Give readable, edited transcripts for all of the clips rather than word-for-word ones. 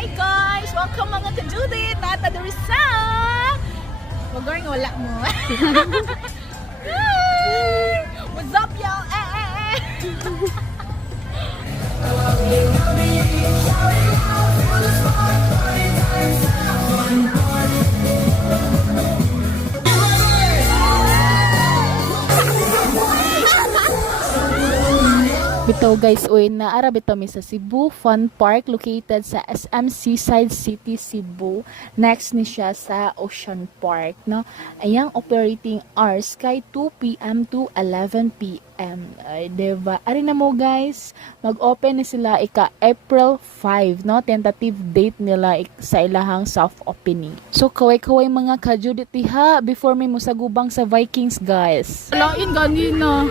Hi guys! Welcome mga ka-Judith! Nata Dorisa! Wag nga wala mo. Hi! What's up y'all? Bitaw guys, uy, naara bitaw mi sa Cebu Fun Park located sa SM Seaside City, Cebu. Next ni siya sa Ocean Park, no? Ayang operating hours kay 2 p.m. to 11 p.m. Ay, diba? Ari na mo guys, mag-open na sila April 5, no? Tentative date nila sa ilahang soft opening. So, kaway-kaway mga ka-Judith ha, before may musagubang sa Vikings guys. Lain ganina.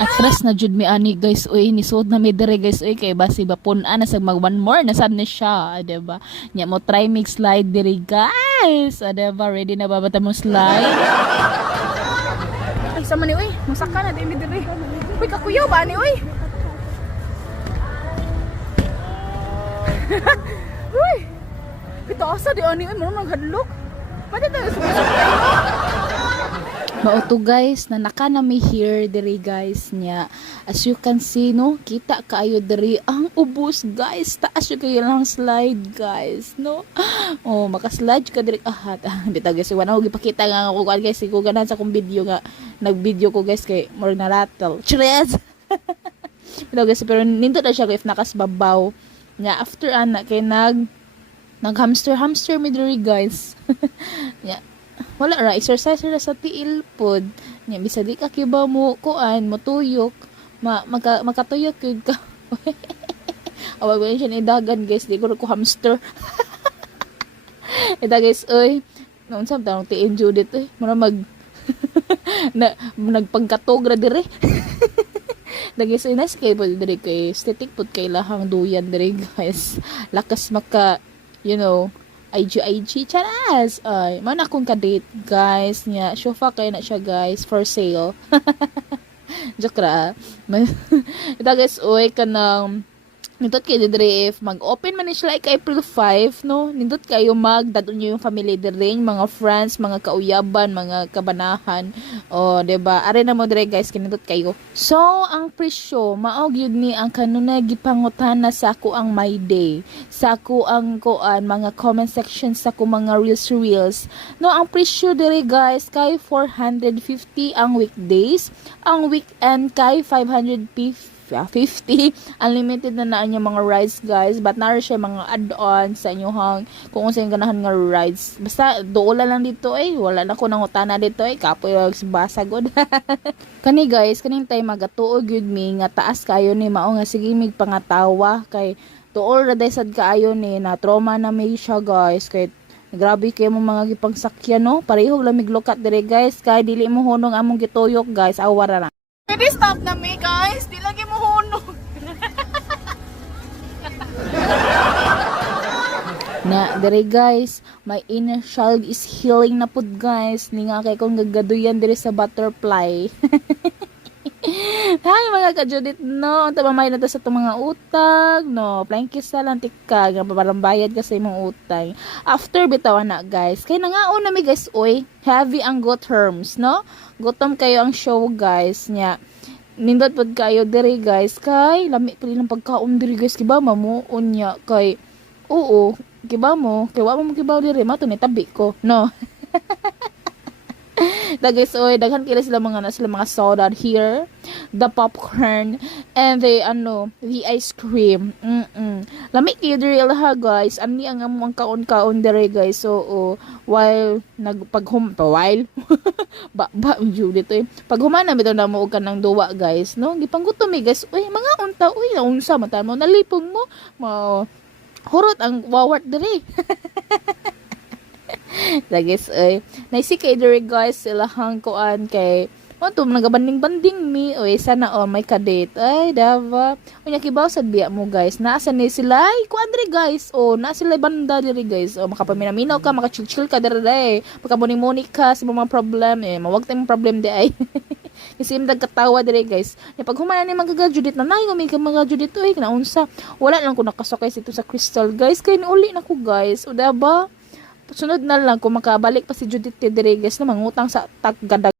Atras na jud mi ani guys, uy, nisod na mi dire guys, uy, kay basi bapun-an na sa mag one more na sad ni siya, diba? Nya mo try mix slide dire guys, diba? Ready na ba bata mo slide? Ay, sama ni uy, musaka na din dire. Uy, kakuyaw ba ni uy? Uy! Ito asa di ani uy, marunong naghadlok. Pwede tayo sumusukay mo. Mauto guys, na nakanami here diri guys niya. As you can see no, kita kaayo diri ang ubos guys. Taas yung kayo lang slide guys, no? Oh, makaslide ka diri ahat. Bitaw guys, wala ko gipakita nga ako guys, ko ganan sa kong video nga. Nag-video ko guys kay more na rattle. Chres. Bitaw guys, pero nindot na siya if nakasbabaw. Nya after ana kay nag-hamster mi diri guys. Nya wala ra exercise ra sa tiil pod. Nya bisa di ka kiba mo kuan mo tuyok, makatuyok gyud ka. Awag ba siya ni dagan guys, di ko hamster. Ita guys, oy, noon sa tanong tiin Judith eh, mura nagpagkatog ra dire. Dagis inas kay pod dire kay static pod kay lahang duyan dire guys. Lakas maka, you know, IG charas. Ay, man akong ka-date guys niya. Sofa kay na siya guys for sale. Joke ra. Ito guys, oy kanang nindot kayo dire if mag-open man ni sila April 5, no? Nindot kayo dadon nyo yung family dire, mga friends, mga kauyaban, mga kabanahan. O, diba? Are na mo dire guys, kinindot kayo. So, ang presyo, maog yun ni ang kanuna gipangutana sa ako ang my day. Sa ako ang kuan, mga comment section sa ako mga reels. No, ang presyo dire guys, kay 450 ang weekdays. Ang weekend kay 550. Unlimited na naan yung mga rides guys, but naro siya mga add-on sa inyong kung unsa yung ganahan nga rides. Basta doola lang dito wala na ko nang utana dito kapoy basa god. Kani guys, kaning time magatuo gyud mi nga taas kayo ni mao nga sige mig pangatawa kay tuol ra day sad kaayo ni na trauma na may siya guys kay grabe kayo mo mga gipangsakyan no, pareho lang miglokat dire guys kay dili mo hunong among gituyok guys, awara na. Pwede stop na mi guys, di lagi mo hunong. Na dire guys, my inner child is healing na pud guys, ni nga kay kung gagaduyan dire sa butterfly. Hi mga ka-Judith no, unta mamay na ta sa itong mga utang no, flying kiss na lang tika nga paparambayad ka sa imong utang after bitawan na guys, kay nangaon na mi guys oy, heavy ang go terms no, gutom kayo ang show guys nya nindot pud kayo diri guys kay lami pili ng pagkaon diri guys, kiba mo unya kay oo kiba mo kay wa mo kibaw diri mato ni tabi ko no. Guys, oy, daghan kila sila mga soda here, the popcorn, and the ice cream. Lami kayo diri ha guys, ani ang among kaon-kaon diri guys. So, while Judith paghumana bitaw na mo og kanang duwa guys, no? Gipanggutom guys. Uy, mga unta, uy, naunsa mata mo nalipong mo. Hurot ang wawart diri. Guys, naisi kay diri guys sila hang kuan kay O to, nagabanding-banding mi. Oy, sana all may kadate. Ay, dava. O, niya kibaw sa biya mo, guys. Nasa ni sila? Ay, kuandre, guys. O, nasa sila banda diri, guys. O, makapaminaminaw ka, makachill-chill ka diri, eh. Pagkamuni-muni ka sa mga problem, eh. Mawag tayong problem di, ay. Kasi yung nagkatawa diri, guys. Yung pag humana ni mga Judith na, nay, may mga Judith, oy, kinaunsa. Wala lang ko nakasakay ito sa crystal, guys. Kaya niuli na ko, guys. O, diba? Sunod na lang kung makabalik pa si Judith Rodriguez na mangutang sa taggadag.